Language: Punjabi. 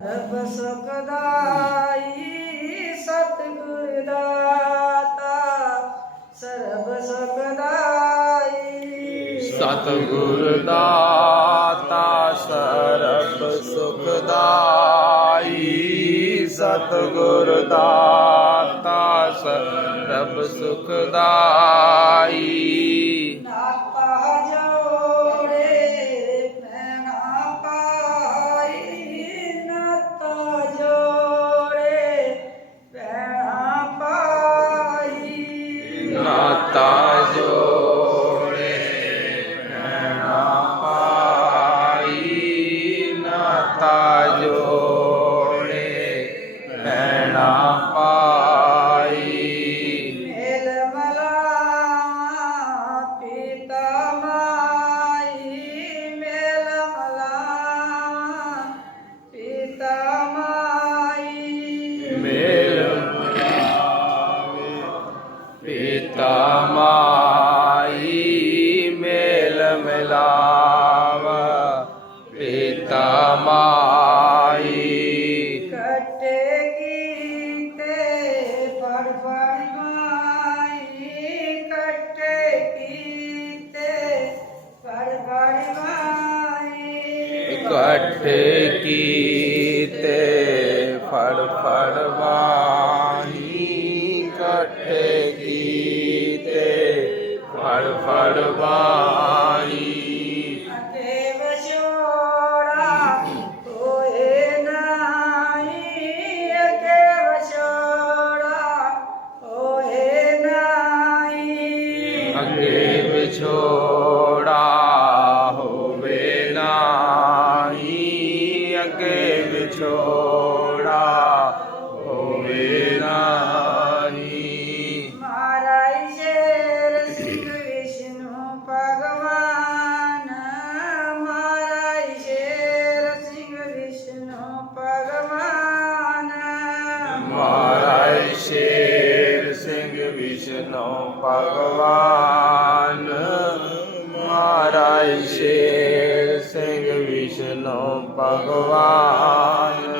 ਰਬ ਸਕਦਾਈ ਸਤਿਗੁਰ ਦਾਤਾ। ਸਰਬ ਸਕਦਾਈ ਸਤਿਗੁਰ ਦਾਤਾ ਸਰਬ ਸੁਖਦਾਈ ਸਤਿਗੁਰ ਦਾਤਾ ਸਰਬ ਸੁਖਦਾਈ ਨਾਪ माई कटे छठ की ते फड़फड़वाही कठ की ते फड़फड़वाही अग्रे बिछो ਭਗਵਾਨ। ਮਹਾਰਾਜ ਸ਼ੇਰ ਸਿੰਘ ਵਿਸ਼ਨੂੰ ਭਗਵਾਨ।